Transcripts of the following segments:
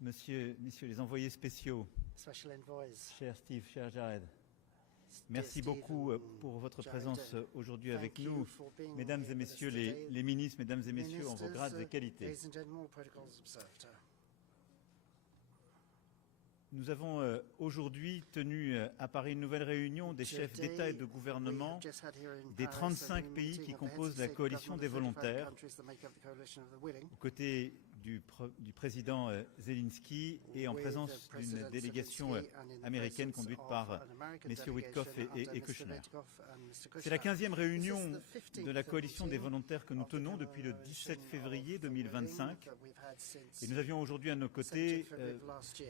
Messieurs les envoyés spéciaux, cher Steve, cher Jared, merci beaucoup pour votre présence aujourd'hui avec nous, mesdames et messieurs les ministres, mesdames et messieurs en vos grades et qualités. Nous avons aujourd'hui tenu à Paris une nouvelle réunion des chefs d'État et de gouvernement des 35 pays qui composent la coalition des volontaires, aux côtés du président Zelensky et en présence d'une délégation américaine conduite par messieurs Witkoff et Kushner. C'est la 15e réunion de la coalition des volontaires que nous tenons depuis le 17 février 2025 et nous avions aujourd'hui à nos côtés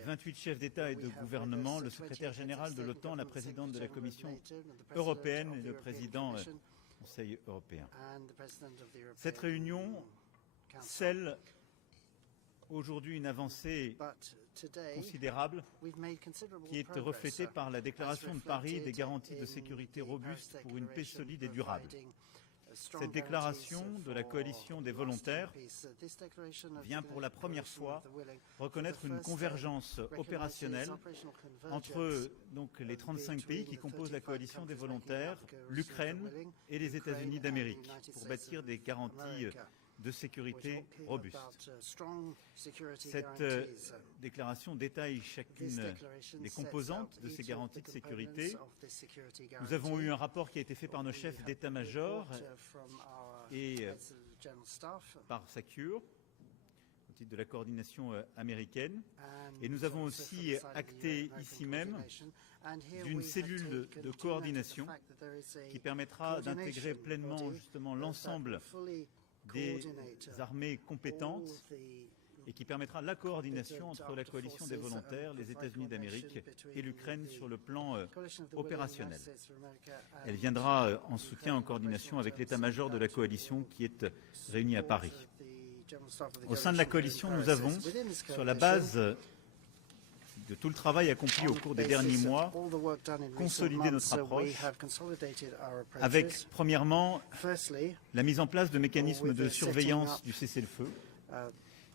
28 chefs d'État et de gouvernement, le secrétaire général de l'OTAN, la présidente de la Commission européenne et le président du Conseil européen. Cette réunion scelle aujourd'hui une avancée considérable qui est reflétée par la déclaration de Paris des garanties de sécurité robustes pour une paix solide et durable. Cette déclaration de la coalition des volontaires vient pour la première fois reconnaître une convergence opérationnelle entre les 35 pays qui composent la coalition des volontaires, l'Ukraine et les États-Unis d'Amérique, pour bâtir des garanties de sécurité robuste. Cette déclaration détaille chacune des composantes de ces garanties de sécurité. Nous avons eu un rapport qui a été fait par nos chefs d'état-major et par SACEUR, au titre de la coordination américaine. Et nous avons aussi acté ici même d'une cellule de coordination qui permettra d'intégrer pleinement justement l'ensemble des armées compétentes et qui permettra la coordination entre la coalition des volontaires, les États-Unis d'Amérique et l'Ukraine sur le plan opérationnel. Elle viendra en soutien, en coordination avec l'état-major de la coalition qui est réuni à Paris. Au sein de la coalition, nous avons, sur la base de tout le travail accompli au cours des derniers mois, consolider notre approche avec, premièrement, la mise en place de mécanismes de surveillance du cessez-le-feu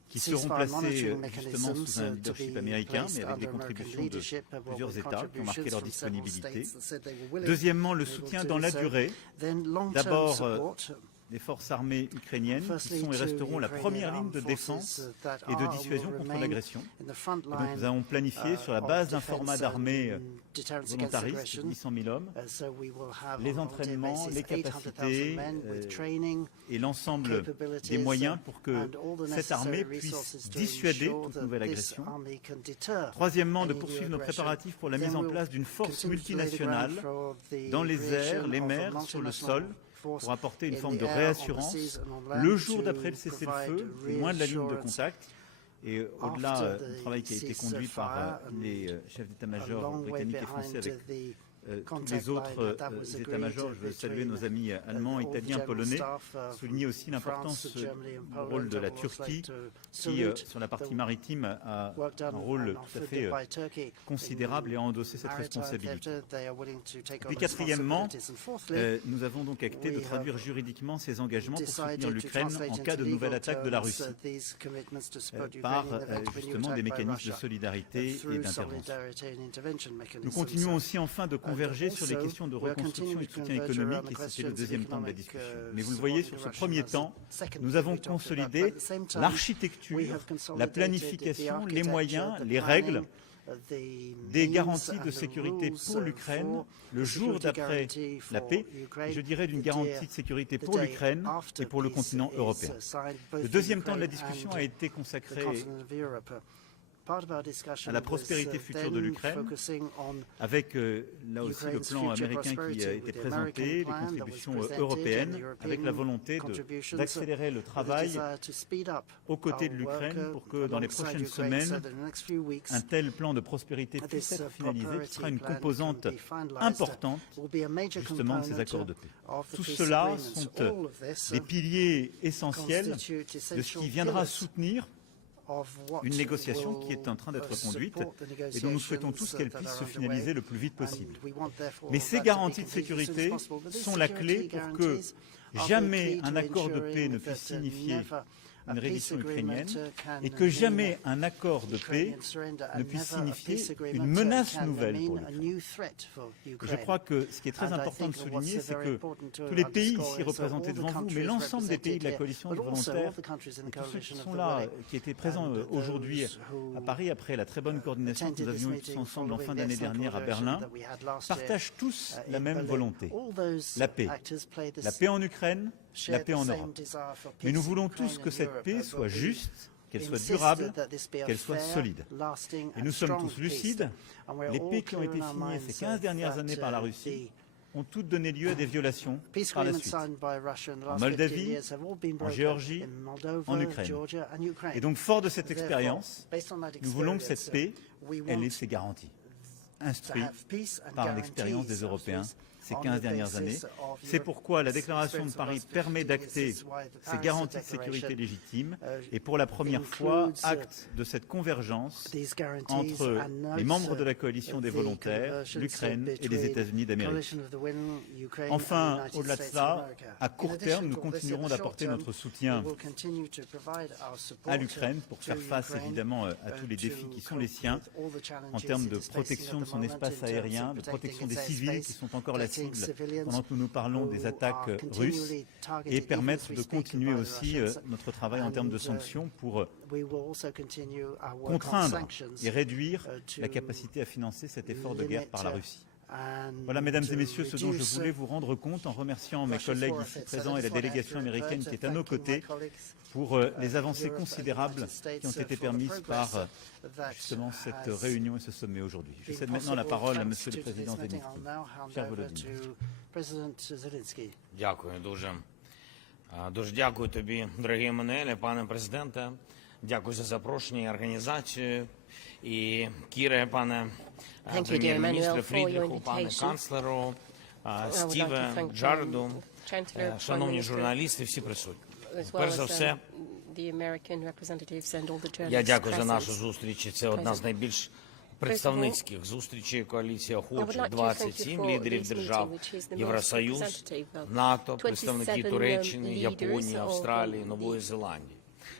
qui seront placés justement sous un leadership américain, mais avec des contributions de plusieurs États qui ont marqué leur disponibilité. Deuxièmement, le soutien dans la durée, d'abord des forces armées ukrainiennes qui sont et resteront la première ligne de défense et de dissuasion contre l'agression. Donc nous avons planifié sur la base d'un format d'armée volontariste de 800 000 hommes, les entraînements, les capacités et l'ensemble des moyens pour que cette armée puisse dissuader toute nouvelle agression. Troisièmement, de poursuivre nos préparatifs pour la mise en place d'une force multinationale dans les airs, les mers, sur le sol, pour apporter une forme de réassurance le jour d'après le cessez-le-feu, loin de la ligne de contact. Et au-delà du travail qui a été conduit par les chefs d'état-major britanniques et français avec tous les autres états-majors, je veux saluer nos amis allemands, italiens, polonais, souligner aussi l'importance du rôle de la Turquie qui, sur la partie maritime, a un rôle tout à fait considérable et a endossé cette responsabilité. Et puis quatrièmement, nous avons donc acté de traduire juridiquement ces engagements pour soutenir l'Ukraine en cas de nouvelle attaque de la Russie par justement des mécanismes de solidarité et d'intervention. Nous continuons aussi enfin de converger sur les questions de reconstruction et de soutien économique, et c'était le deuxième temps de la discussion. Mais vous le voyez, sur ce premier temps, nous avons consolidé l'architecture, la planification, les moyens, les règles des garanties de sécurité pour l'Ukraine le jour d'après la paix, je dirais d'une garantie de sécurité pour l'Ukraine et pour le continent européen. Le deuxième temps de la discussion a été consacré à la prospérité future de l'Ukraine, avec là aussi le plan américain qui a été présenté, les contributions européennes, avec la volonté d'accélérer le travail aux côtés de l'Ukraine pour que dans les prochaines semaines, un tel plan de prospérité puisse être finalisé, qui sera une composante importante justement de ces accords de paix. Tout cela sont des piliers essentiels de ce qui viendra soutenir une négociation qui est en train d'être conduite et dont nous souhaitons tous qu'elle puisse se finaliser le plus vite possible. Mais ces garanties de sécurité sont la clé pour que jamais un accord de paix ne puisse signifier une reddition ukrainienne et que jamais un accord de paix ne puisse signifier une menace nouvelle pour l'Ukraine. Je crois que ce qui est très important de souligner, c'est que tous les pays ici représentés devant vous, mais l'ensemble des pays de la coalition des volontaires, et tous ceux qui sont là, qui étaient présents aujourd'hui à Paris après la très bonne coordination que nous avions eue tous ensemble en fin d'année dernière à Berlin, partagent tous la même volonté, la paix. La paix en Ukraine, la paix en Europe. Mais nous voulons tous que cette paix soit juste, qu'elle soit durable, qu'elle soit solide. Et nous sommes tous lucides. Les paix qui ont été signées ces 15 dernières années par la Russie ont toutes donné lieu à des violations par la suite. En Moldavie, en Géorgie, en Ukraine. Et donc, fort de cette expérience, nous voulons que cette paix, elle ait ses garanties, instruites par l'expérience des Européens ces 15 dernières années. C'est pourquoi la déclaration de Paris permet d'acter ces garanties de sécurité légitimes et pour la première fois acte de cette convergence entre les membres de la coalition des volontaires, l'Ukraine et les États-Unis d'Amérique. Enfin, au-delà de cela, à court terme, nous continuerons d'apporter notre soutien à l'Ukraine pour faire face évidemment à tous les défis qui sont les siens en termes de protection de son espace aérien, de protection des civils qui sont encore la cible pendant que nous parlons des attaques russes et permettre de continuer aussi notre travail en termes de sanctions pour contraindre et réduire la capacité à financer cet effort de guerre par la Russie. Voilà, mesdames et messieurs, ce dont je voulais vous rendre compte en remerciant mes collègues ici présents et la délégation américaine qui est à nos côtés pour les avancées considérables qui ont été permises par justement cette réunion et ce sommet aujourd'hui. Je cède maintenant la parole à Monsieur le Président Zelensky. Cher Volodymyr. Дякую дуже. Дуже дякую тобі, дорогий Еммануеле, пане президенте. Дякую за запрошення і організацію. І Кіре, пане прем'єр-міністре Фрідріху, пане канцлеру, Стіве, Джареду, шановні журналісти, всі присутні. Перш за все, я дякую за нашу зустріч. Це одна з найбільш представницьких зустрічей коаліції охочих, 27 лідерів держав, Євросоюз, НАТО, представники Туреччини, Японії, Австралії, Нової Зеландії.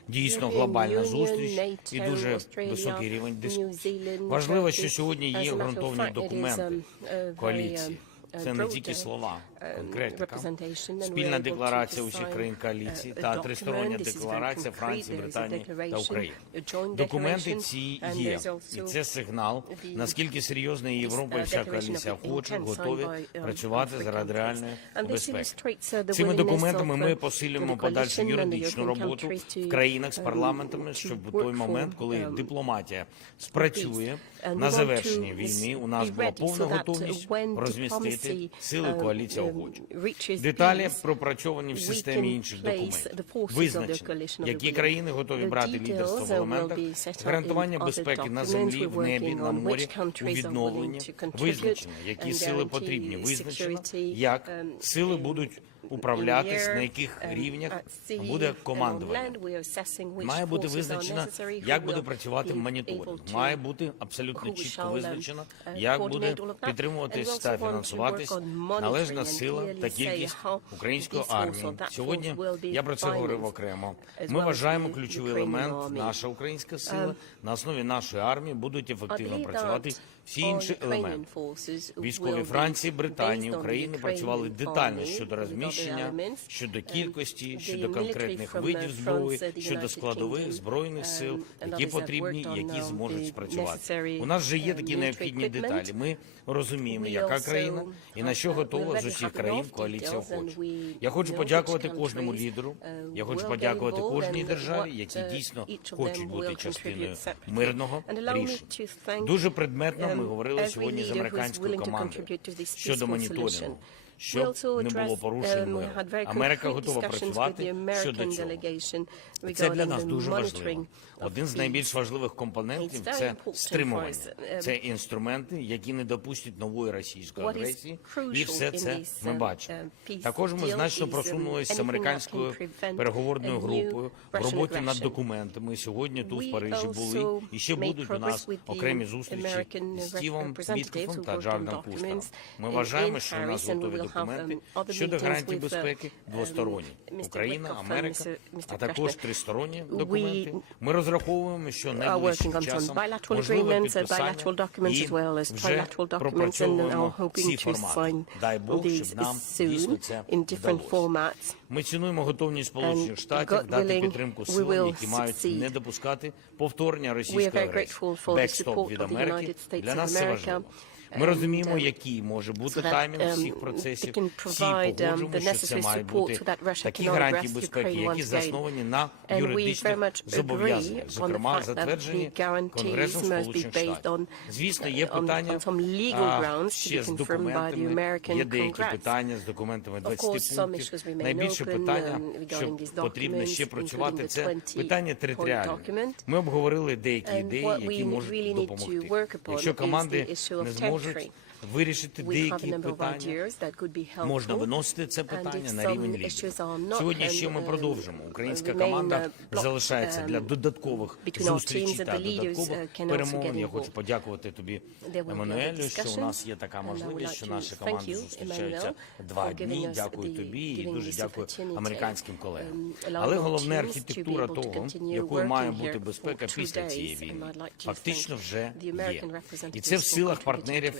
Дійсно глобальна зустріч і дуже високий рівень дискусії. Важливо, що сьогодні є ґрунтовні документи коаліції. Це не тільки слова, конкретика. Спільна декларація усіх країн коаліції та тристороння декларація Франції, Британії та України. Документи ці є, і це сигнал, наскільки серйозно Європа і вся коаліція охочих готові працювати заради реальної безпеки. Цими документами ми посилюємо подальшу юридичну роботу в країнах з парламентами, щоб у той момент, коли дипломатія спрацює на завершенні війни, у нас була повна готовність розмістити сили коаліції охочих. Деталі пропрацьовані в системі інших документів. Визначено, які країни готові брати лідерство в елементах гарантування безпеки на землі, в небі, на морі, у відновленні. Визначено, які сили потрібні. Визначено, як сили будуть управлятись, на яких рівнях буде командування. Має бути визначено, як буде працювати моніторинг. Має бути абсолютно чітко визначено, як буде підтримуватись та фінансуватись належна сила та кількість української армії. Сьогодні я про це говорив окремо. Ми вважаємо ключовий елемент, наша українська сила, на основі нашої армії будуть ефективно працювати всі інші елементи. Військові Франції, Британії, України працювали детально щодо розміщення, щодо кількості, щодо конкретних видів зброї, щодо складових збройних сил, які потрібні і які зможуть спрацювати. У нас вже є такі необхідні деталі. Ми розуміємо, яка країна і на що готова з усіх країн коаліція охочих. Я хочу подякувати кожному лідеру, я хочу подякувати кожній державі, які дійсно хочуть бути частиною мирного рішення. Дуже предметно ми говорили сьогодні з американською командою щодо моніторингу, щоб не було порушень миру. Америка готова працювати щодо цього. Це для нас дуже важливо. Один з найбільш важливих компонентів – це стримування. Це інструменти, які не допустять нової російської агресії, і все це ми бачимо. Також ми значно просунулися з американською переговорною групою в роботі над документами. Сьогодні тут в Парижі були, і ще будуть у нас окремі зустрічі з Стівом Віткофом та Джаредом Кушнером. Ми вважаємо, що у нас готові документи щодо гарантій безпеки двосторонні. Україна, Америка, а також тристоронні документи. Ми розраховуємо, що найближчим часом можливе підписання і вже пропрацьовуємо ці формати. Дай Бог, щоб нам дійсно це вдалося. Ми цінуємо готовність Сполучених Штатів дати підтримку силам, які мають не допускати повторення російської агресії. Бекстоп від Америки для нас це важливо. Ми розуміємо, який може бути таймінг всіх процесів. Всі погоджуємо, що це мають бути такі гарантії безпеки, які засновані на юридичних зобов'язаннях, зокрема, затверджені Конгресом Сполучених Штатів. Звісно, є питання ще з документами, є деякі питання з документами 20 пунктів. Найбільше питання, що потрібно ще працювати, це питання територіальне. Ми обговорили деякі ідеї, які можуть допомогти. Якщо команди не зможуть вирішити деякі питання, можна виносити це питання на рівень лідерів. Сьогодні ще ми продовжимо. Українська команда залишається для додаткових зустрічей та додаткових перемовин. Я хочу подякувати тобі, Еммануелю, що у нас є така можливість, що наші команди зустрічаються 2 дні. Дякую тобі і дуже дякую американським колегам. Але головне архітектура того, якою має бути безпека після цієї війни, фактично вже є. І це в силах партнерів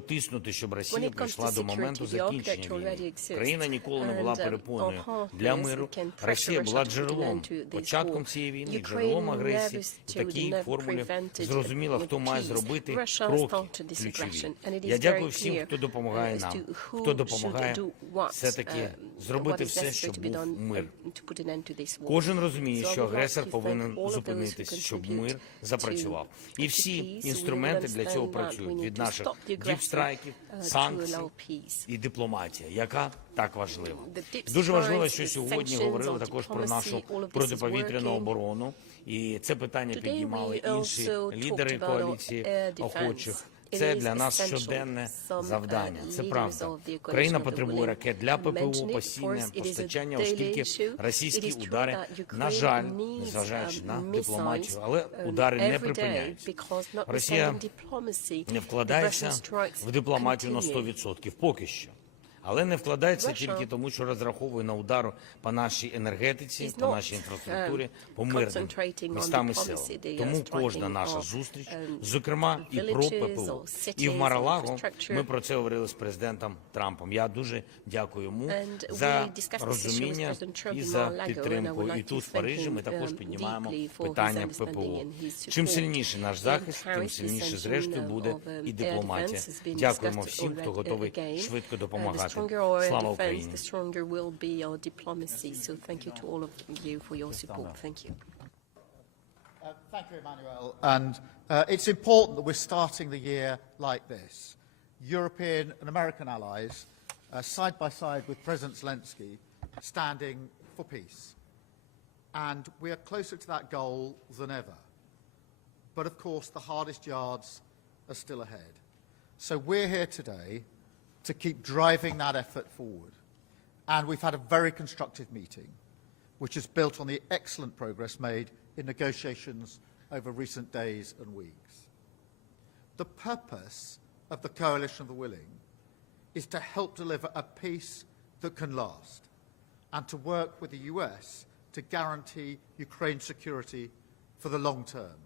дотиснути, щоб Росія прийшла до моменту закінчення війни. Країна ніколи не була перепоною для миру. Росія була джерелом, початком цієї війни, джерелом агресії. В такій формулі зрозуміло, хто має зробити кроки ключові. Я дякую всім, хто допомагає нам, хто допомагає все-таки зробити все, щоб був мир. Кожен розуміє, що агресор повинен зупинитися, щоб мир запрацював. І всі інструменти для цього працюють. Від наших діпстрайків, санкцій і дипломатія, яка так важлива. Дуже важливо, що сьогодні говорили також про нашу протиповітряну оборону. І це питання піднімали інші лідери коаліції охочих. Це для нас щоденне завдання. Це правда. Україна потребує ракет для ППО, постійне постачання, оскільки російські удари, на жаль, незважаючи на дипломатію, але удари не припиняються. Росія не вкладається в дипломатію на 100% поки що. Але не вкладається тільки тому, що розраховує на удару по нашій енергетиці, по нашій інфраструктурі, по мирним містам і селам. Тому кожна наша зустріч, зокрема і про ППО. І в Мар-а-Лаго ми про це говорили з президентом Трампом. Я дуже дякую йому за розуміння і за підтримку. І тут, в Парижі, ми також піднімаємо питання ППО. Чим сильніший наш захист, тим сильніше, зрештою, буде і дипломатія. Дякуємо всім, хто готовий швидко допомагати. Слава Україні! The stronger will be our diplomacy. So thank you to all of you for your support. Thank you. Thank you, Emmanuel. And it's important that we're starting the year like this. European and American allies, side by side with President Zelensky, standing for peace. And we are closer to that goal than ever. But of course, the hardest yards are still ahead. So we're here today to keep driving that effort forward. And we've had a very constructive meeting, which is built on the excellent progress made in negotiations over recent days and weeks. The purpose of the Coalition of the Willing is to help deliver a peace that can last, and to work with the US to guarantee Ukraine's security for the long term.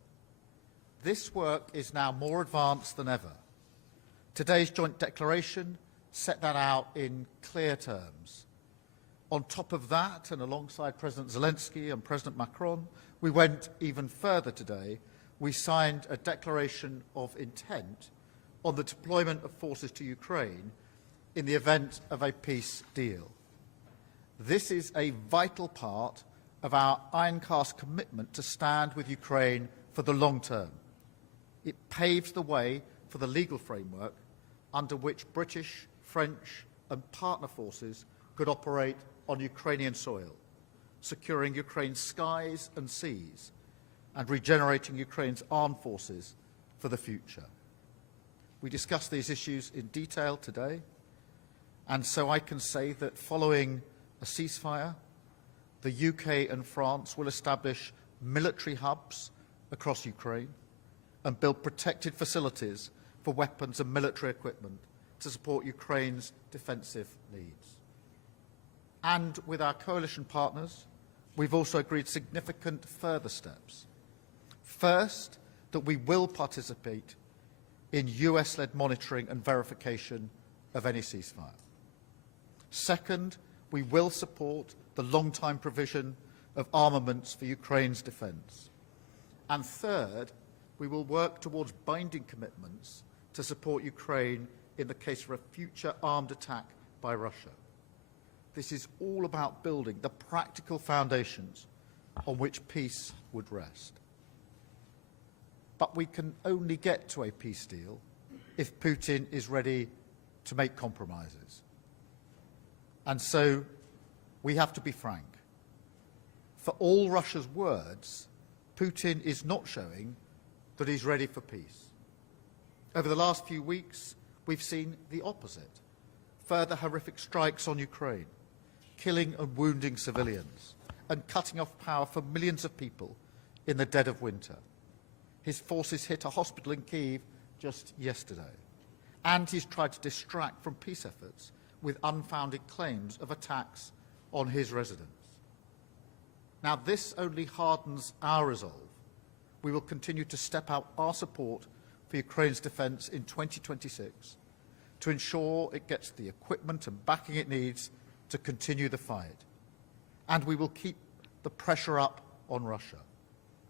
This work is now more advanced than ever. Today's joint declaration set that out in clear terms. On top of that, and alongside President Zelensky and President Macron, we went even further today. We signed a declaration of intent on the deployment of forces to Ukraine in the event of a peace deal. This is a vital part of our iron-cast commitment to stand with Ukraine for the long term. It paves the way for the legal framework under which British, French and partner forces could operate on Ukrainian soil, securing Ukraine's skies and seas and regenerating Ukraine's armed forces for the future. We discussed these issues in detail today, and so I can say that following a ceasefire, the UK and France will establish military hubs across Ukraine and build protected facilities for weapons and military equipment to support Ukraine's defensive needs. And with our coalition partners, we've also agreed significant further steps. First, that we will participate in US-led monitoring and verification of any ceasefire. Second, we will support the long-time provision of armaments for Ukraine's defence. And third, we will work towards binding commitments to support Ukraine in the case of a future armed attack by Russia. This is all about building the practical foundations on which peace would rest. But we can only get to a peace deal if Putin is ready to make compromises. And so we have to be frank. For all Russia's words, Putin is not showing that he's ready for peace. Over the last few weeks, we've seen the opposite. Further horrific strikes on Ukraine, killing and wounding civilians, and cutting off power for millions of people in the dead of winter. His forces hit a hospital in Kyiv just yesterday. And he's tried to distract from peace efforts with unfounded claims of attacks on his residence. Now, this only hardens our resolve. We will continue to step out our support for Ukraine's defence in 2026 to ensure it gets the equipment and backing it needs to continue the fight. And we will keep the pressure up on Russia,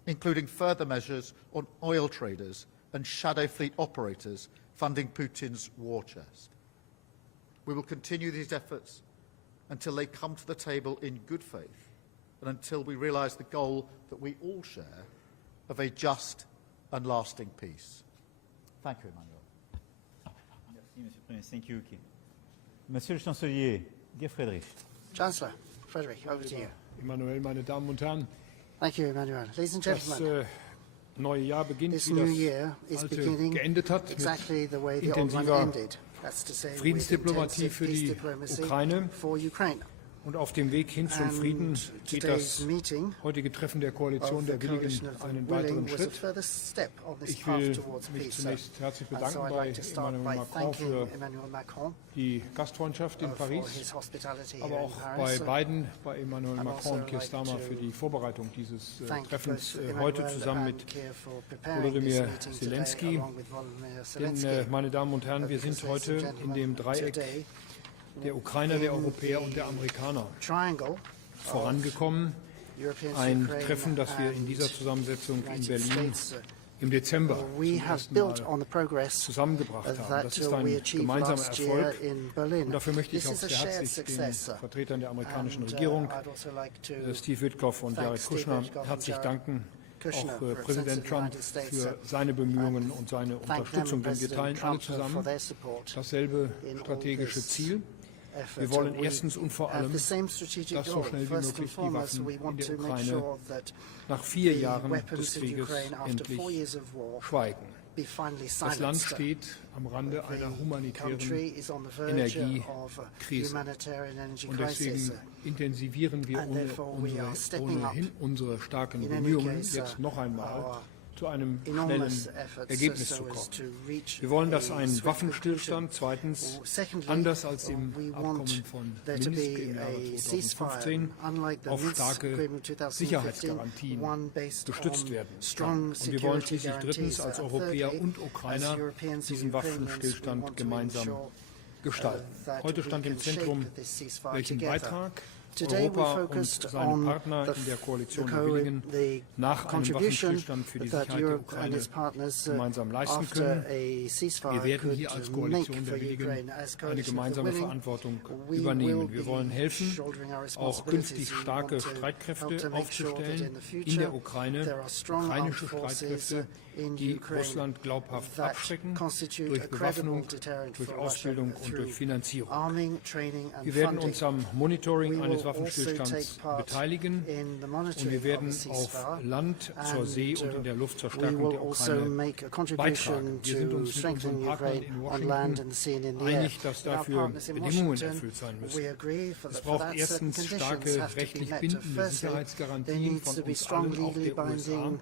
including further measures on oil traders and shadow fleet operators funding Putin's war chest. We will continue these efforts until they come to the table in good faith and until we realise the goal that we all share of a just and lasting peace. Thank you, Emmanuel. Merci, Monsieur le Premier. Thank you. Monsieur le Chancelier, dear Friedrich. Chancellor Frederick, over to you. Emmanuel, meine Damen und Herren, Thank you, Emmanuel. Ladies and das gentlemen, neue Jahr beginnt, this wie new das year is alte beginning geendet hat, exactly the way mit the old one intensiver ended. That's to say, with Friedensdiplomatie intensive für peace die diplomacy Ukraine. for Ukraine. Und auf dem Weg hin zum Frieden And geht today's das meeting heutige Treffen der Koalition of the der Willigen coalition of the einen willing weiteren was a Schritt. further step on this Ich path will towards mich peace. zunächst herzlich And so bedanken I'd bei like to start Emmanuel by Macron thanking für Emmanuel Macron die Gastfreundschaft in for Paris, his hospitality here aber in auch Paris. bei beiden, bei Emmanuel I'd Macron also und Keir like Starmer to für die Vorbereitung dieses Thank Treffens both heute Emmanuel zusammen and mit Keir for preparing Volodymyr this meeting Zelensky. today, along with Volodymyr Denn, Zelensky. meine Damen und Herren, wir sind heute in dem Dreieck der Ukrainer, der Europäer und der Amerikaner Triangle vorangekommen. Europeans, Ein Ukraine, Treffen, das wir in and dieser Zusammensetzung in United Berlin States, im Dezember we zum have ersten built Mal on the progress zusammengebracht haben. that Das ist we ein achieved gemeinsamer last year Erfolg. in Berlin. Und dafür möchte ich This auch is a sehr shared herzlich den success. Vertretern der amerikanischen And, Regierung, I'd also like to Steve Witkoff und thank Jared Steve Kushner, Witkoff and herzlich Jared danken. Kushner, Auch President Präsident of the Trump United States, für seine Bemühungen und seine thank them Unterstützung, and denn wir teilen President alle Trump for zusammen their support dasselbe in all strategische this Ziel. effort. Wir wollen And we erstens und vor have allem, the same strategic dass so goal. schnell wie First and möglich die foremost, Waffen we in want der to make Ukraine sure that nach 4 the Jahren des weapons in Krieges Ukraine after 4 endlich years of war schweigen. be finally Das Land silenced. steht am Rande einer The humanitären country is on the verge of a Energiekrise. humanitarian energy Und crisis. deswegen intensivieren wir And therefore we are stepping up ohnehin unsere starken in any Bemühungen, case, jetzt noch einmal our zu einem enormous schnellen efforts Ergebnis so zu as kommen. to reach Wir wollen, dass a ein swift Waffenstillstand conclusion. zweitens, Secondly, anders als im we Abkommen want von there to Minsk be im Jahre a ceasefire, 2015, unlike the auf Minsk starke Agreement 2015, Sicherheitsgarantien one based gestützt on werden strong kann. Und wir wollen security schließlich drittens guarantees. als And Europäer thirdly, und Ukrainer as Europeans and diesen Ukrainians, we Waffenstillstand want to gemeinsam ensure, gestalten. that Heute we stand im can shape Zentrum, this ceasefire welchen together. Beitrag Today we Europa und focused seine on Partner in der Koalition der Willigen the nach einem contribution Waffenstillstand für die that Sicherheit der Europe and Ukraine its partners gemeinsam leisten after können. a ceasefire Wir werden could hier als make Koalition for der Willigen Ukraine. As eine coalition of the gemeinsame willing, Verantwortung we übernehmen. will Wir wollen be helfen, shouldering our auch responsibilities. künftig We starke want to help Streitkräfte to make sure that aufzustellen in the in future der Ukraine, there are strong ukrainische armed forces Streitkräfte, in die Ukraine Russland glaubhaft that abschrecken, constitute durch a credible Bewaffnung, deterrent durch for Ausbildung Russia und through durch Finanzierung. arming, training and Wir werden funding. uns am Monitoring We eines will also Waffenstillstands take part beteiligen in the und monitoring wir werden of the auf ceasefire. Land, zur See und in der Luft zur Stärkung we will der also Ukraine make a contribution beitragen. Wir sind to uns mit strengthening unseren Partnern Ukraine in on land Washington and sea and in the air. einig, dass With our dafür partners in Bedingungen Washington, erfüllt sein müssen. we agree Es for braucht that certain erstens conditions starke, have to be rechtlich met. bindende Firstly, there Sicherheitsgarantien needs von to be uns strong allen, auch legally der USA. binding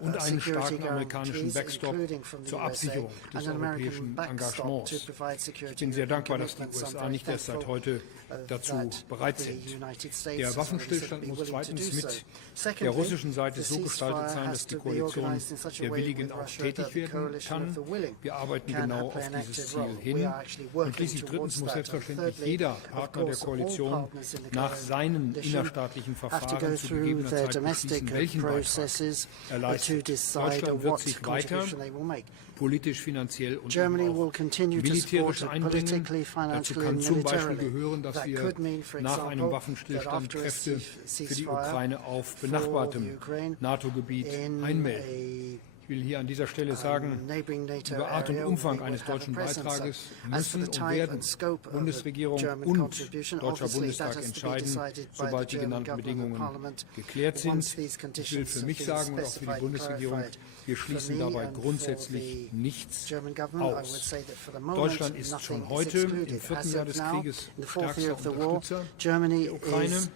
und einen security starken amerikanischen guarantees, Backstop including from the zur USA, Absicherung des and an American europäischen backstop Engagements. to provide Ich security bin sehr European dankbar, dass die commitments. I'm USA very nicht erst seit thankful heute dazu that bereit the sind. United States Der has already Waffenstillstand said muss they'd be willing to zweitens do mit so. der Secondly, russischen Seite the so gestaltet ceasefire sein, has dass die to be Koalition organized in such a der way Willigen with auch Russia tätig that the werden coalition kann. of the willing Wir arbeiten can genau play auf an dieses active Ziel role. We hin. are actually Und working schließlich drittens towards muss that. And selbstverständlich thirdly, jeder of Partner der course, all Koalition partners in the nach seinen coalition innerstaatlichen have to Verfahren go zu through gegebener their Zeit domestic beschließen, welchen Beitrag processes er to leistet. decide Deutschland wird what sich weiter contribution they will make. politisch, finanziell und Germany eben will auch continue to militärisch support einbringen. politically, Dazu financially kann and zum Beispiel militarily. gehören, dass That wir could mean, for nach einem example, Waffenstillstand that after a Kräfte für die ceasefire Ukraine auf for benachbartem Ukraine NATO-Gebiet in einmelden. Ich will hier an dieser Stelle sagen, neighboring NATO über Art und area, Umfang we eines would have a deutschen presence. Beitrages As for müssen the und type werden and scope of the Bundesregierung German und contribution, Deutscher obviously Bundestag that has to be entscheiden, decided by sobald the die German genannten government and Bedingungen Parliament geklärt once sind. these Ich will conditions für have mich been sagen und auch für die specified and Bundesregierung, clarified. wir For schließen me dabei and for grundsätzlich the nichts German government, I would aus. say that for the moment, Deutschland ist nothing schon is heute excluded. im vierten As Jahr of des now, Krieges in the fourth stärkster year of the war, Unterstützer Germany der Ukraine. is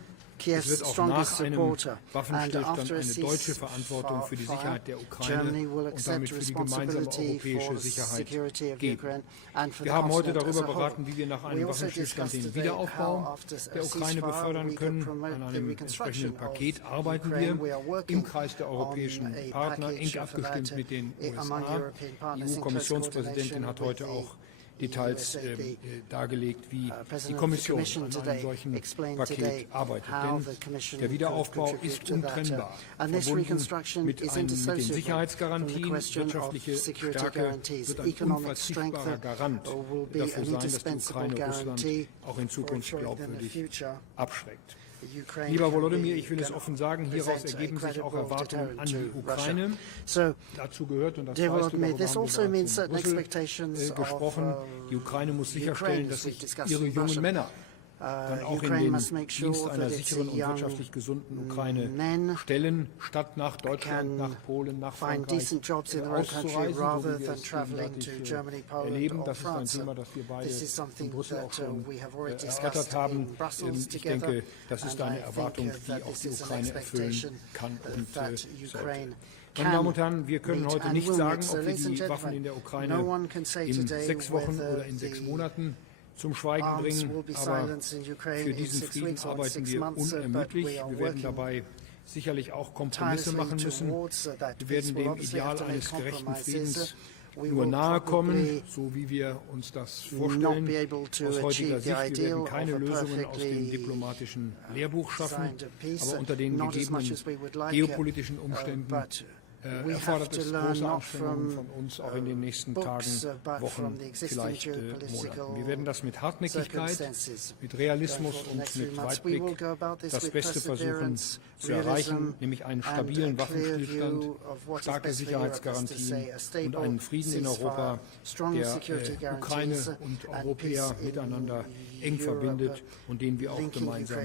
Es Kiev's wird auch strongest nach einem supporter. And Waffenstillstand after a eine deutsche Verantwortung für die Sicherheit der Germany Ukraine will und accept damit für die gemeinsame responsibility europäische for the Sicherheit security of geben. Ukraine and for the Wir haben heute continent as darüber a whole. beraten, wie wir nach We einem also Waffenstillstand discussed den today Wiederaufbau how after a der Ukraine ceasefire befördern we können. could promote An the einem reconstruction entsprechenden of Paket arbeiten Ukraine. wir We are working im Kreis der europäischen on a Partner, eng package for abgestimmt that, mit den among USA. European Die partners in close EU-Kommissionspräsidentin hat heute coordination auch Details dargelegt, wie die Kommission an einem solchen Paket arbeitet. Denn der Wiederaufbau ist untrennbar verbunden mit den Sicherheitsgarantien. Wirtschaftliche Stärke wird ein unverzichtbarer Garant dafür sein, dass die Ukraine Russland auch in Zukunft glaubwürdig abschreckt. Lieber Volodymyr, ich will es offen sagen, hieraus ergeben sich auch Erwartungen an die Ukraine. Dazu gehört, und das weißt du, darüber haben wir bereits in Brüssel gesprochen, die Ukraine muss sicherstellen, dass sich ihre jungen Männer dann auch in den Dienst einer sicheren und wirtschaftlich gesunden Ukraine stellen, statt nach Deutschland, nach Polen, nach Frankreich auszureisen, so wie wir es gegenwärtig erleben. Das ist ein Thema, das wir beide in Brüssel auch schon erörtert haben. Ich denke, das ist eine Erwartung, die auch die Ukraine erfüllen kann und sollte. Meine Damen und Herren, wir können heute nicht sagen, ob wir die Waffen in der Ukraine in 6 Wochen oder in 6 Monaten zum Schweigen bringen, aber für diesen Frieden arbeiten wir unermüdlich. Wir werden dabei sicherlich auch Kompromisse machen müssen. Wir werden dem Ideal eines gerechten Friedens nur nahe kommen, so wie wir uns das vorstellen. Aus heutiger Sicht, wir werden keine Lösungen aus dem diplomatischen Lehrbuch schaffen, aber unter den gegebenen geopolitischen Umständen erfordert es große Anstrengungen von uns, auch in den nächsten Tagen, Wochen, vielleicht Monaten. Wir werden das mit Hartnäckigkeit, mit Realismus und mit Weitblick das Beste versuchen zu erreichen, nämlich einen stabilen Waffenstillstand, starke Sicherheitsgarantien und einen Frieden in Europa, der Ukraine und Europäer miteinander eng verbindet und den wir auch gemeinsam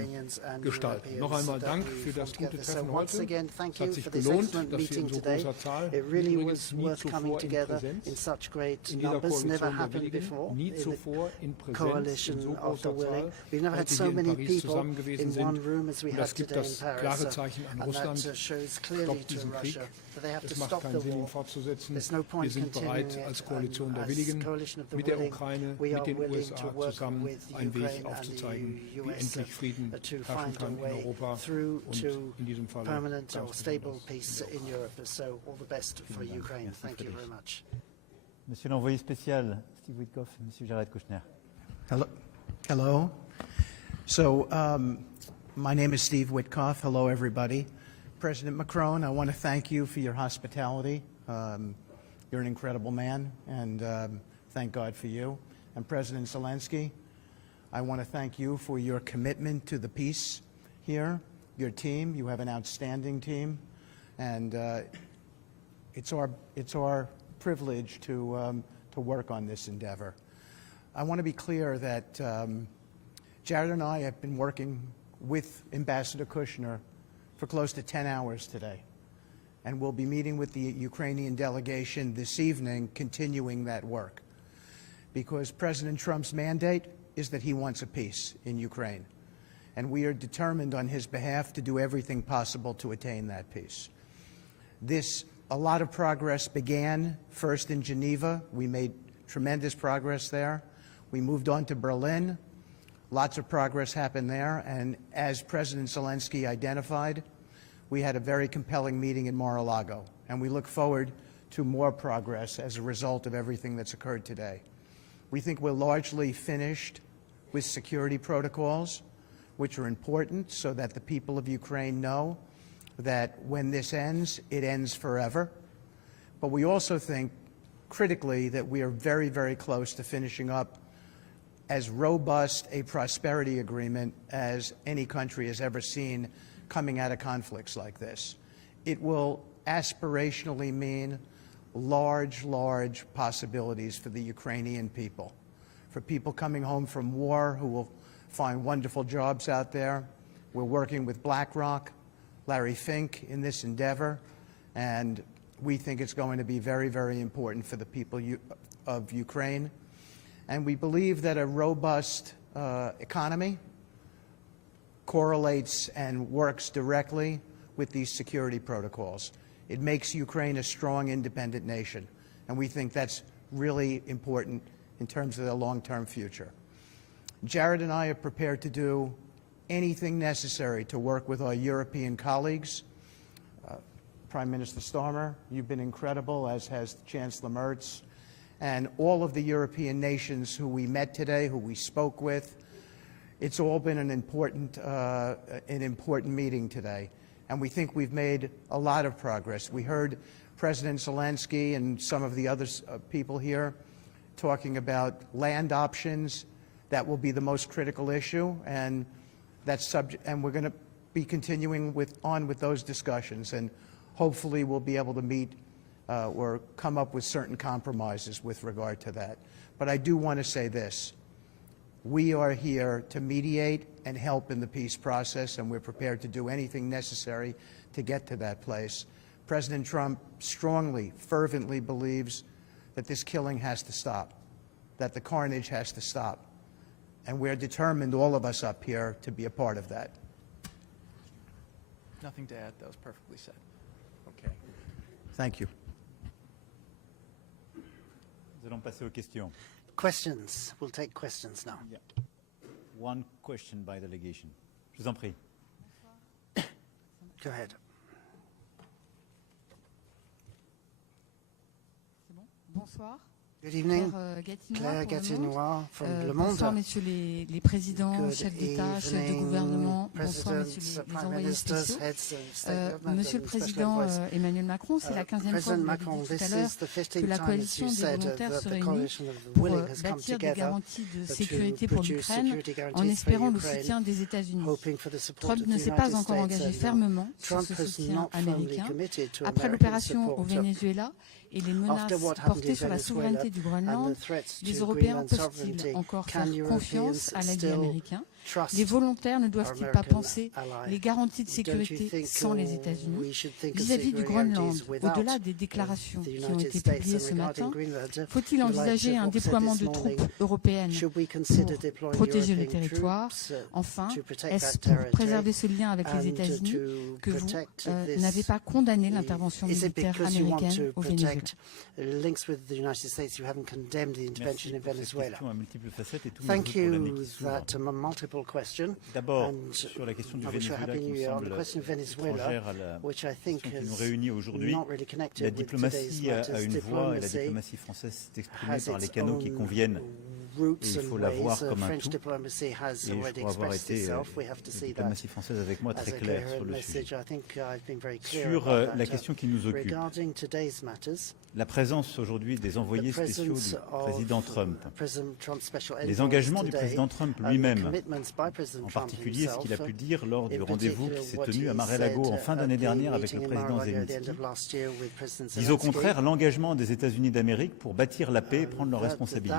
gestalten. Noch einmal Dank für das gute Treffen heute. Es hat sich gelohnt, dass wir in so großer Zahl, übrigens nie zuvor in Präsenz, in dieser Koalition der Willigen, nie zuvor in Präsenz, in so großer Zahl, heute hier in Paris zusammen gewesen sind. Und das gibt das klare Zeichen an Russland, stoppt diesen Krieg. Es macht keinen Sinn, ihn fortzusetzen. Wir sind bereit, als Koalition der Willigen mit der Ukraine, mit den USA zusammen einen Weg aufzuzeigen, wie endlich Frieden herrschen kann in Europa und in diesem Fall ganz besonders in der Ukraine. All the best for Ukraine. Thank you very much. Monsieur l'envoyé spécial, Steve Witkoff, Monsieur Jared Kushner. Hello. So, my name is Steve Witkoff. Hello, everybody. President Macron, I want to thank you for your hospitality. You're an incredible man, and thank God for you. And President Zelensky, I want to thank you for your commitment to the peace here. Your team, you have an outstanding team, and it's our privilege to work on this endeavor. I want to be clear that Jared and I have been working with Ambassador Kushner for close to 10 hours today, and we'll be meeting with the Ukrainian delegation this evening, continuing that work, because President Trump's mandate is that he wants a peace in Ukraine, and we are determined on his behalf to do everything possible to attain that peace. This A lot of progress began first in Geneva. We made tremendous progress there. We moved on to Berlin. Lots of progress happened there. And as President Zelensky identified, we had a very compelling meeting in Mar-a-Lago. And we look forward to more progress as a result of everything that's occurred today. We think we're largely finished with security protocols, which are important so that the people of Ukraine know that when this ends, it ends forever. But we also think, critically, that we are very, very close to finishing up as robust a prosperity agreement as any country has ever seen coming out of conflicts like this. It will aspirationally mean large, large possibilities for the Ukrainian people, for people coming home from war who will find wonderful jobs out there. We're working with BlackRock, Larry Fink in this endeavor, and we think it's going to be very, very important for the people of Ukraine. And we believe that a robust economy correlates and works directly with these security protocols. It makes Ukraine a strong, independent nation, and we think that's really important in terms of their long-term future. Jared and I are prepared to do anything necessary to work with our European colleagues. Prime Minister Starmer, you've been incredible, as has Chancellor Merz, and all of the European nations who we met today, who we spoke with. It's all been an important meeting today, and we think we've made a lot of progress. We heard President Zelensky and some of the other people here talking about land options. That will be the most critical issue, and and we're going to be continuing on with those discussions, and hopefully we'll be able to meet or come up with certain compromises with regard to that. But I do want to say this. We are here to mediate and help in the peace process, and we're prepared to do anything necessary to get to that place. President Trump strongly, fervently believes that this killing has to stop, that the carnage has to stop. And we're determined, all of us up here, to be a part of that. Nothing to add. That was perfectly said. Okay. Thank you. Nous allons passer aux questions. Questions. We'll take questions now. Yeah. One question by delegation. Je vous en prie. Go ahead. Bonsoir. Good evening. Claire Gatinois from Le Monde. Bonsoir, messieurs les présidents, chefs d'État, chefs de gouvernement. Bonsoir, messieurs les envoyés spéciaux. Monsieur le Président Emmanuel Macron, c'est la 15e fois, vous l'avez dit tout à l'heure, que la coalition des volontaires se réunit pour bâtir des garanties de sécurité pour l'Ukraine en espérant le soutien des États-Unis. Trump ne s'est pas encore engagé fermement sur ce soutien américain. Après l'opération au Venezuela et les menaces portées sur la souveraineté du Groenland, les Européens peuvent-ils encore faire confiance à l'allié américain? Les volontaires ne doivent-ils pas penser les garanties de sécurité sans les États-Unis? Vis-à-vis du Groenland, au-delà des déclarations qui ont été publiées ce matin, faut-il envisager un déploiement de troupes européennes pour protéger le territoire? Enfin, est-ce pour préserver ce lien avec les États-Unis que vous n'avez pas condamné l'intervention militaire américaine au Venezuela? Thank you. That's a multiple question. D'abord, sur la question du Venezuela, qui me semble étrangère à la question qui nous réunit aujourd'hui, la diplomatie a une voix et la diplomatie française s'est exprimée par les canaux qui conviennent. Et il faut la voir comme un tout. Et je crois avoir été, la diplomatie française avec moi, très claire sur le sujet. Sur la question qui nous occupe, la présence aujourd'hui des envoyés spéciaux du président Trump, les engagements du président Trump lui-même, en particulier ce qu'il a pu dire lors du rendez-vous qui s'est tenu à Mar-a-Lago en fin d'année dernière avec le président Zelensky, disent au contraire l'engagement des États-Unis d'Amérique pour bâtir la paix et prendre leurs responsabilités.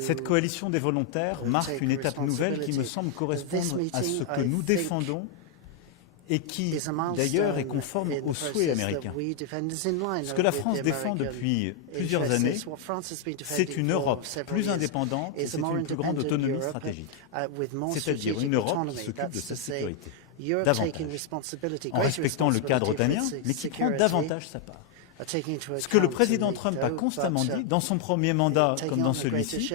Cette coalition des volontaires marque une étape nouvelle qui me semble correspondre à ce que nous défendons et qui, d'ailleurs, est conforme aux souhaits américains. Ce que la France défend depuis plusieurs années, c'est une Europe plus indépendante et c'est une plus grande autonomie stratégique, c'est-à-dire une Europe qui s'occupe de sa sécurité. davantage, en respectant le cadre otanien, mais qui prend davantage sa part. Ce que le président Trump a constamment dit, dans son premier mandat comme dans celui-ci,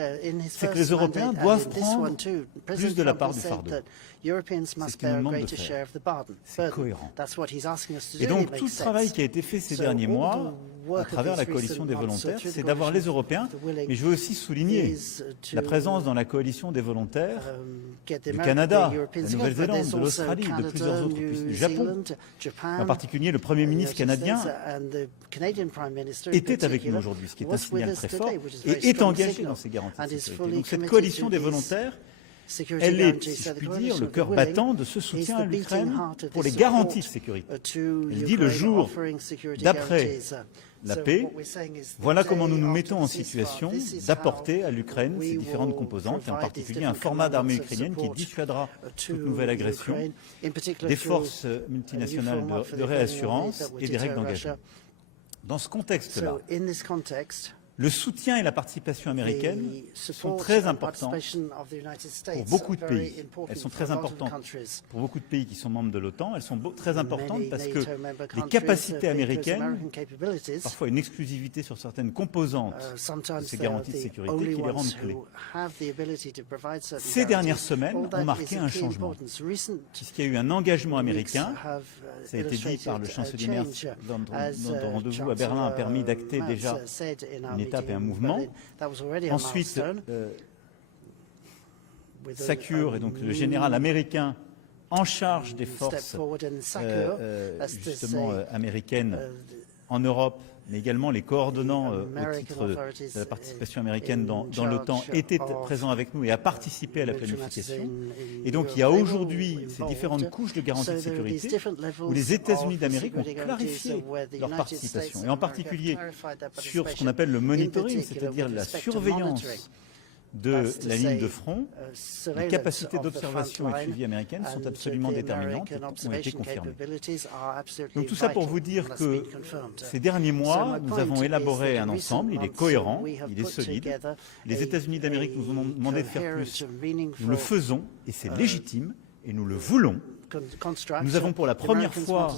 c'est que les Européens doivent prendre plus de la part du fardeau. C'est ce qu'il nous demande de faire. C'est cohérent. Et donc tout le travail qui a été fait ces derniers mois, à travers la coalition des volontaires, c'est d'avoir les Européens, mais je veux aussi souligner la présence dans la coalition des volontaires du Canada, de la Nouvelle-Zélande, de l'Australie, de plusieurs autres pays, du Japon. En particulier, le Premier ministre canadien était avec nous aujourd'hui, ce qui est un signal très fort, et est engagé dans ces garanties de sécurité. Donc cette coalition des volontaires, elle est, si je puis dire, le cœur battant de ce soutien à l'Ukraine pour les garanties de sécurité. Elle dit le jour d'après la paix, voilà comment nous nous mettons en situation d'apporter à l'Ukraine ces différentes composantes, et en particulier un format d'armée ukrainienne qui dissuadera toute nouvelle agression, des forces multinationales de réassurance et des règles d'engagement. Dans ce contexte-là, le soutien et la participation américaine sont très importants pour beaucoup de pays. Elles sont très importantes pour beaucoup de pays qui sont membres de l'OTAN. Elles sont très importantes parce que les capacités américaines, parfois une exclusivité sur certaines composantes de ces garanties de sécurité qui les rendent clés. Ces dernières semaines ont marqué un changement, puisqu'il y a eu un engagement américain. Ça a été dit par le chancelier Merz dans notre rendez-vous à Berlin, a permis d'acter déjà une étape et un mouvement. Ensuite, SACEUR, et donc le général américain en charge des forces justement américaines en Europe, mais également les coordonnants au titre de la participation américaine dans l'OTAN étaient présents avec nous et a participé à la planification. Et donc il y a aujourd'hui ces différentes couches de garantie de sécurité où les États-Unis d'Amérique ont clarifié leur participation, et en particulier sur ce qu'on appelle le monitoring, c'est-à-dire la surveillance de la ligne de front. Les capacités d'observation et de suivi américaines sont absolument déterminantes et ont été confirmées. Donc tout ça pour vous dire que ces derniers mois, nous avons élaboré un ensemble, il est cohérent, il est solide. Les États-Unis d'Amérique nous ont demandé de faire plus, nous le faisons et c'est légitime et nous le voulons. Nous avons pour la première fois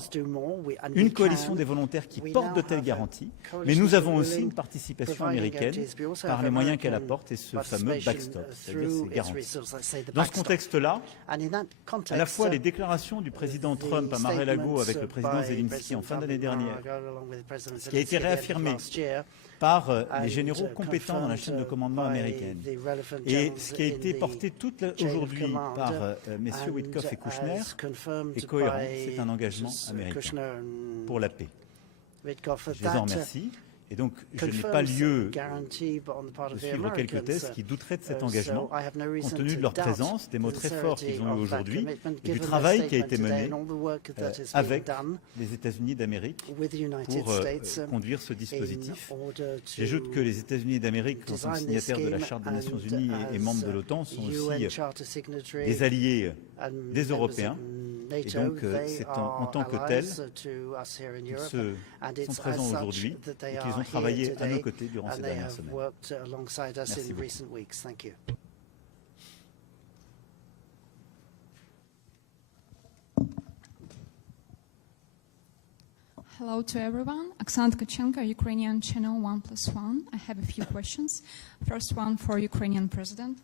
une coalition des volontaires qui porte de telles garanties, mais nous avons aussi une participation américaine par les moyens qu'elle apporte et ce fameux backstop, c'est-à-dire ces garanties. Dans ce contexte-là, à la fois les déclarations du président Trump à Mar-a-Lago avec le président Zelensky en fin d'année dernière, ce qui a été réaffirmé par les généraux compétents dans la chaîne de commandement américaine. Et ce qui a été porté aujourd'hui par messieurs Witkoff et Kouchner est cohérent, c'est un engagement américain pour la paix. Je les en remercie. Et donc, je n'ai pas lieu de suivre quelques thèses qui douteraient de cet engagement, compte tenu de leur présence, des mots très forts qu'ils ont eu aujourd'hui, et du travail qui a été mené avec les États-Unis d'Amérique pour conduire ce dispositif. J'ajoute que les États-Unis d'Amérique, en tant que signataires de la Charte des Nations Unies et membres de l'OTAN, sont aussi des alliés des Européens. Et donc, c'est en tant que tels qu'ils sont présents aujourd'hui et qu'ils ont travaillé à nos côtés durant ces dernières semaines. Merci beaucoup. Hello to everyone. Oksana Tkachenko, Ukrainian channel 1+1. I have a few questions. First one for Ukrainian President.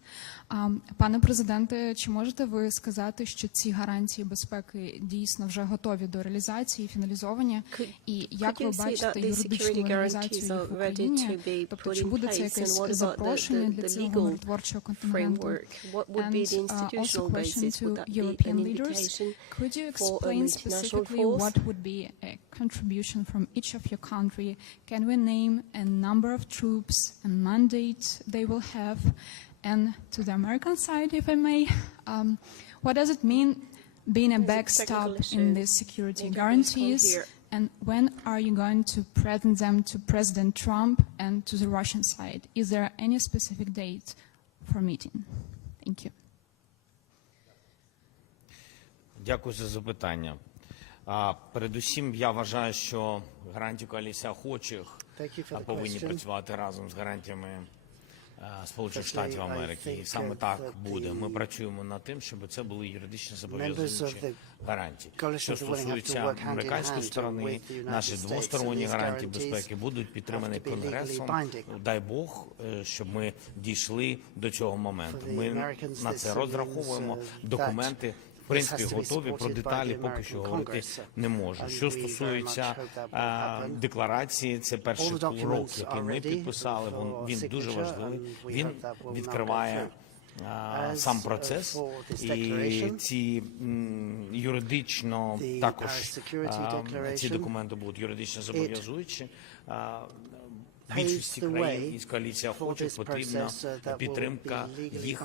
Пане президенте, чи можете ви сказати, що ці гарантії безпеки дійсно вже готові до реалізації, фіналізовані? І як ви бачите юридичну реалізацію їх в Україні? Тобто, чи буде це якесь запрошення для цього миротворчого контингенту? And also question to European leaders. Could you explain specifically what would be a contribution from each of your country? Can we name a number of troops and mandate they will have? And to the American side, if I may, what does it mean being a backstop in these security guarantees? And when are you going to present them to President Trump and to the Russian side? Is there any specific date for meeting? Thank you. Дякую за запитання. Передусім, я вважаю, що гарантії коаліції охочих повинні працювати разом з гарантіями Сполучених Штатів Америки. І саме так буде. Ми працюємо над тим, щоб це були юридично зобов'язуючі гарантії. Що стосується американської сторони, наші двосторонні гарантії безпеки будуть підтримані Конгресом. Дай Бог, щоб ми дійшли до цього моменту. Ми на це розраховуємо. Документи в принципі готові, про деталі поки що говорити не можу. Що стосується декларації, це перший крок, який ми підписали, він дуже важливий, він відкриває сам процес, і ці юридично також ці документи будуть юридично зобов'язуючі. Більшості країн із коаліції охочих потрібна підтримка їх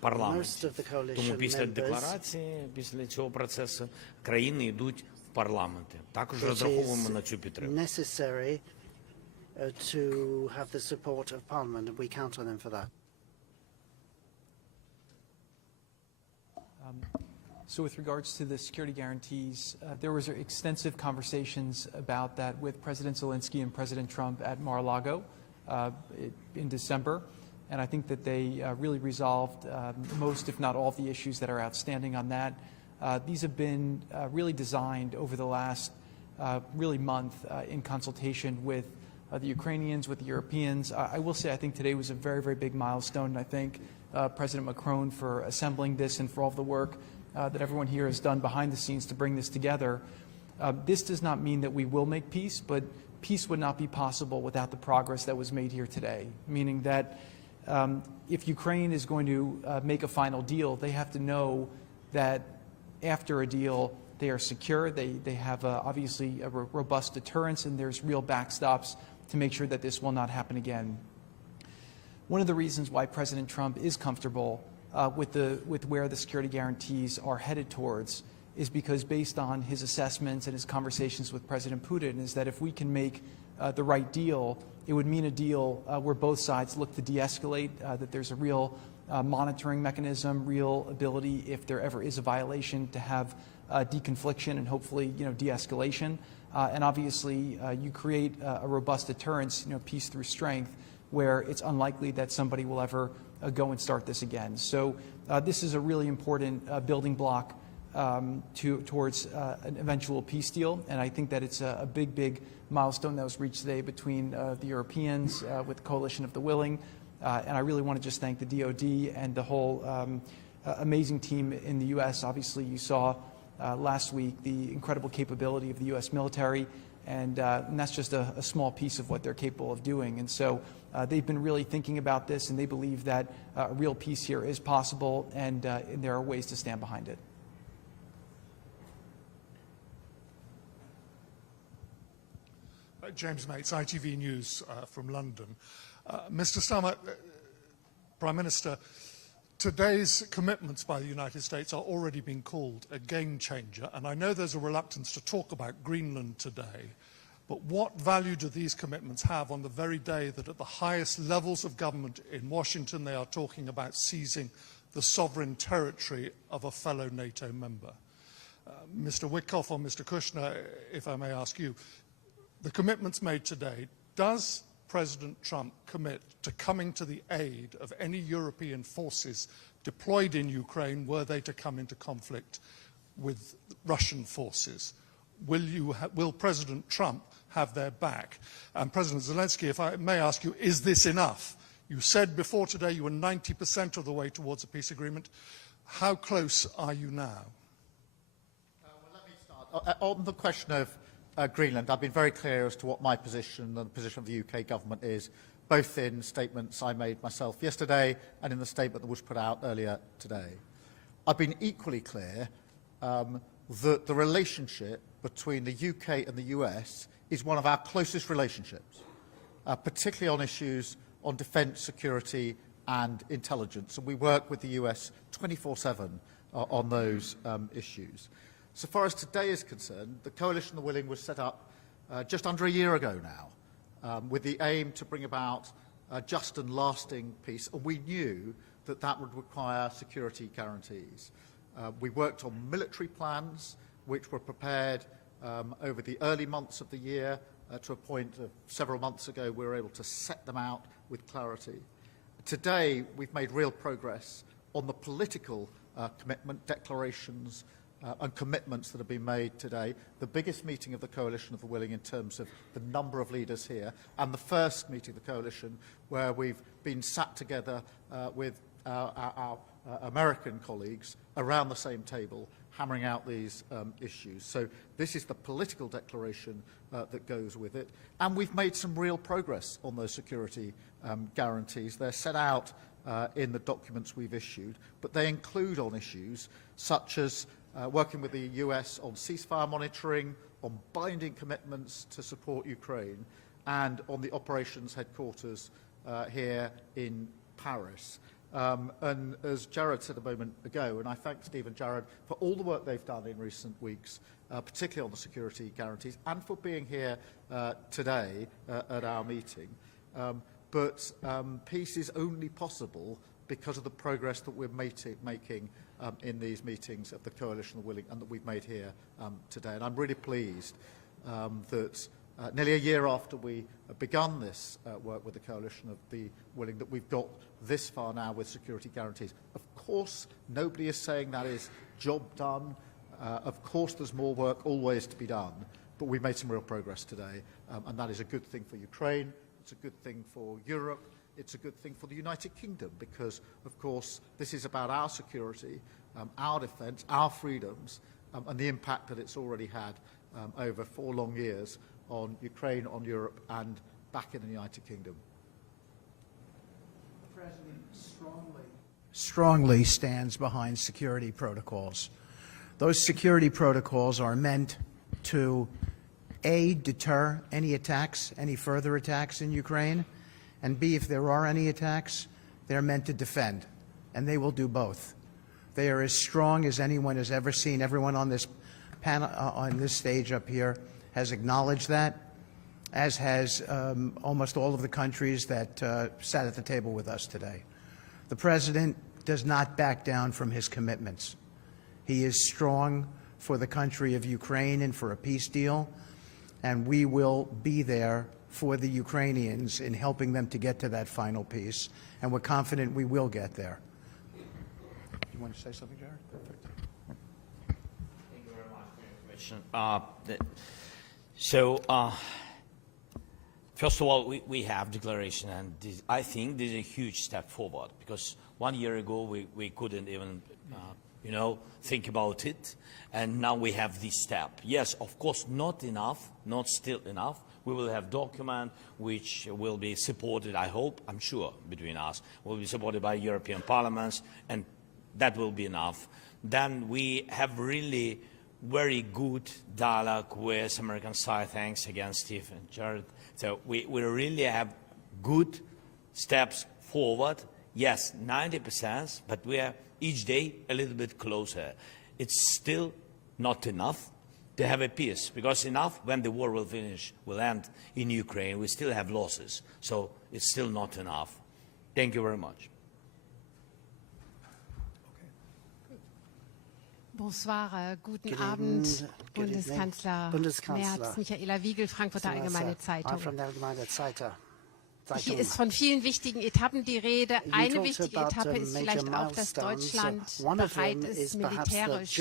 парламентів. Тому після декларації, після цього процесу, країни йдуть в парламенти. Також розраховуємо на цю підтримку. So with regards to the security guarantees, there was extensive conversations about that with President Zelensky and President Trump at Mar-a-Lago in December. And I think that they really resolved most, if not all, of the issues that are outstanding on that. These have been really designed over the last really month in consultation with the Ukrainians, with the Europeans. I will say I think today was a very, very big milestone. And I thank President Macron for assembling this and for all of the work that everyone here has done behind the scenes to bring this together. This does not mean that we will make peace, but peace would not be possible without the progress that was made here today, meaning that if Ukraine is going to make a final deal, they have to know that after a deal, they are secure, they have obviously a robust deterrence, and there's real backstops to make sure that this will not happen again. One of the reasons why President Trump is comfortable with where the security guarantees are headed towards is because based on his assessments and his conversations with President Putin is that if we can make the right deal, it would mean a deal where both sides look to de-escalate, that there's a real monitoring mechanism, real ability, if there ever is a violation, to have deconfliction and hopefully, de-escalation. And obviously, you create a robust deterrence, peace through strength, where it's unlikely that somebody will ever go and start this again. So this is a really important building block towards an eventual peace deal. And I think that it's a big, big milestone that was reached today between the Europeans with the Coalition of the Willing. And I really want to just thank the DOD and the whole amazing team in the U.S. Obviously, you saw last week the incredible capability of the U.S. military, and that's just a small piece of what they're capable of doing. And so they've been really thinking about this, and they believe that a real peace here is possible, and there are ways to stand behind it. James Mates, ITV News from London. Mr. Starmer, Prime Minister, today's commitments by the United States are already being called a game changer, and I know there's a reluctance to talk about Greenland today, but what value do these commitments have on the very day that at the highest levels of government in Washington they are talking about seizing the sovereign territory of a fellow NATO member? Mr. Witkoff or Mr. Kushner, if I may ask you, the commitments made today, does President Trump commit to coming to the aid of any European forces deployed in Ukraine were they to come into conflict with Russian forces? Will President Trump have their back? And President Zelensky, if I may ask you, is this enough? You said before today you were 90% of the way towards a peace agreement. How close are you now? Well, let me start. On the question of Greenland, I've been very clear as to what my position and the position of the UK government is, both in statements I made myself yesterday and in the statement that was put out earlier today. I've been equally clear that the relationship between the UK and the US is one of our closest relationships, particularly on issues on defence, security and intelligence. And we work with the US 24/7 on those issues. So far as today is concerned, the Coalition of the Willing was set up just under a year ago now, with the aim to bring about just and lasting peace, and we knew that that would require security guarantees. We worked on military plans, which were prepared over the early months of the year to a point of several months ago we were able to set them out with clarity. Today, we've made real progress on the political commitment, declarations and commitments that have been made today. The biggest meeting of the Coalition of the Willing in terms of the number of leaders here, and the first meeting of the Coalition where we've been sat together with our American colleagues around the same table, hammering out these issues. So this is the political declaration that goes with it. And we've made some real progress on those security guarantees. They're set out in the documents we've issued, but they include on issues such as working with the US on ceasefire monitoring, on binding commitments to support Ukraine, and on the operations headquarters here in Paris. And as Jared said a moment ago, and I thank Steve and Jared for all the work they've done in recent weeks, particularly on the security guarantees, and for being here today at our meeting. But peace is only possible because of the progress that we're making in these meetings of the Coalition of the Willing and that we've made here today. And I'm really pleased that nearly a year after we begun this work with the Coalition of the Willing, that we've got this far now with security guarantees. Of course, nobody is saying that is job done. Of course, there's more work always to be done, but we've made some real progress today, and that is a good thing for Ukraine. It's a good thing for Europe. It's a good thing for the United Kingdom because, of course, this is about our security, our defence, our freedoms, and the impact that it's already had over 4 long years on Ukraine, on Europe, and back in the United Kingdom. The President strongly stands behind security protocols. Those security protocols are meant to A, deter any attacks, any further attacks in Ukraine, and B, if there are any attacks, they're meant to defend, and they will do both. They are as strong as anyone has ever seen. Everyone on this panel, on this stage up here, has acknowledged that, as has almost all of the countries that sat at the table with us today. The President does not back down from his commitments. He is strong for the country of Ukraine and for a peace deal, and we will be there for the Ukrainians in helping them to get to that final peace, and we're confident we will get there. You want to say something, Jared? Perfect. Thank you very much for your question. First of all, we have declaration, and I think this is a huge step forward, because 1 year ago we couldn't even, think about it, and now we have this step. Yes, of course, not enough, not still enough. We will have document which will be supported, I hope, I'm sure, between us, will be supported by European parliaments, and that will be enough. Then we have really very good dialogue with American side. Thanks again, Steve and Jared. So we really have good steps forward. Yes, 90%, but we are each day a little bit closer. It's still not enough to have a peace, because enough when the war will finish, will end in Ukraine, we still have losses. So it's still not enough. Thank you very much. Bonsoir, guten Abend, Bundeskanzler Merz, Michaela Wiegel, Frankfurter Allgemeine Zeitung. Hier ist von vielen wichtigen Etappen die Rede. Eine wichtige Etappe ist vielleicht auch, dass Deutschland bereit ist, militärisch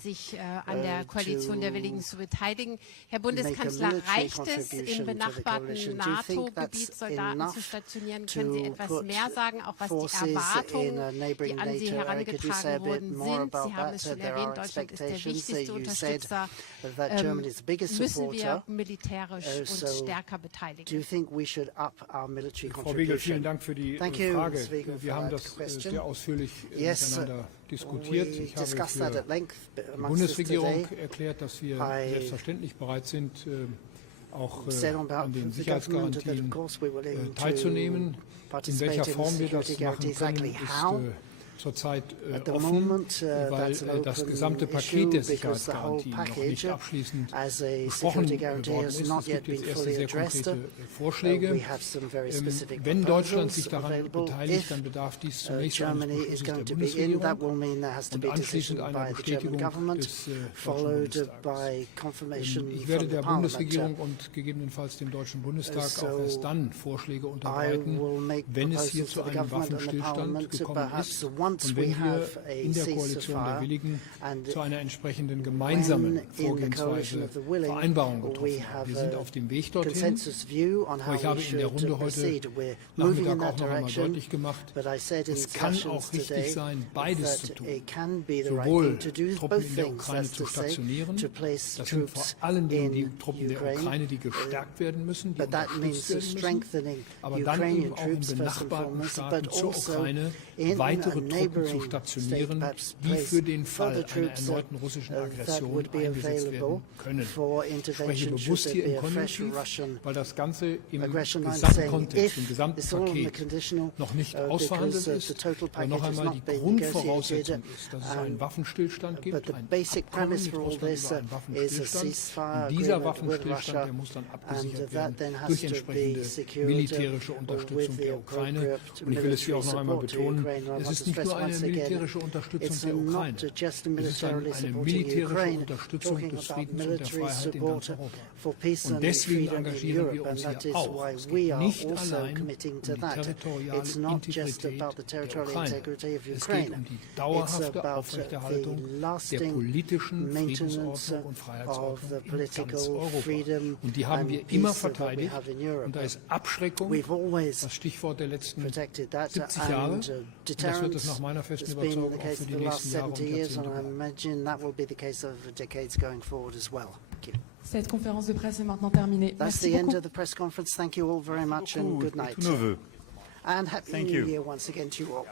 sich an der Koalition der Willigen zu beteiligen. Herr Bundeskanzler, reicht es, im benachbarten NATO-Gebiet Soldaten zu stationieren? Können Sie etwas mehr sagen, auch was die Erwartungen, die an Sie herangetragen worden sind? Sie haben es schon erwähnt, Deutschland ist der wichtigste Unterstützer. Müssen wir militärisch uns stärker beteiligen? Frau Wiegel, vielen Dank für die Frage. Wir haben das sehr ausführlich miteinander diskutiert. Ich habe für die Bundesregierung erklärt, dass wir selbstverständlich bereit sind, auch an den Sicherheitsgarantien teilzunehmen. In welcher Form wir das machen können, ist zurzeit offen, weil das gesamte Paket der Sicherheitsgarantien noch nicht abschließend besprochen worden ist. Es gibt jetzt erste sehr konkrete Vorschläge. Wenn Deutschland sich daran beteiligt, dann bedarf dies zunächst eines Beschlusses der Bundesregierung und anschließend einer Bestätigung des Deutschen Bundestages. Ich werde der Bundesregierung und gegebenenfalls dem Deutschen Bundestag auch erst dann Vorschläge unterbreiten, wenn es hier zu einem Waffenstillstand gekommen ist und wenn wir in der Koalition der Willigen zu einer entsprechenden gemeinsamen Vorgehensweise Vereinbarung getroffen haben. Wir sind auf dem Weg dorthin. Aber ich habe in der Runde heute Nachmittag auch noch einmal deutlich gemacht, es kann auch richtig sein, beides zu tun. Sowohl Truppen in der Ukraine zu stationieren, das sind vor allen Dingen die Truppen der Ukraine, die gestärkt werden müssen, die unterstützt werden müssen, aber dann eben auch in benachbarten Staaten zur Ukraine weitere Truppen zu stationieren, die für den Fall einer erneuten russischen Aggression eingesetzt werden können. Ich spreche bewusst hier im Konjunktiv, weil das Ganze im Gesamtkontext, im Gesamtpaket noch nicht ausverhandelt ist. Aber noch einmal, die Grundvoraussetzung ist, dass es einen Waffenstillstand gibt, ein Abkommen mit Russland über einen Waffenstillstand. Und dieser Waffenstillstand, der muss dann abgesichert werden durch entsprechende militärische Unterstützung der Ukraine. Und ich will es hier auch noch einmal betonen, es ist nicht nur eine militärische Unterstützung der Ukraine, es ist eine militärische Unterstützung des Friedens und der Freiheit in ganz Europa. Und deswegen engagieren wir uns hier auch. Es geht nicht allein um die territoriale Integrität der Ukraine. Es geht um die dauerhafte Aufrechterhaltung der politischen Friedensordnung und Freiheitsordnung in ganz Europa. Und die haben wir immer verteidigt. Und da ist Abschreckung das Stichwort der letzten 70 Jahre. Und das wird es nach meiner festen Überzeugung auch für die nächsten Jahre und Jahrzehnte. Cette conférence de presse est maintenant terminée. That's the end of the press conference. Thank you all very much and good night. And Happy New Year once again to you all.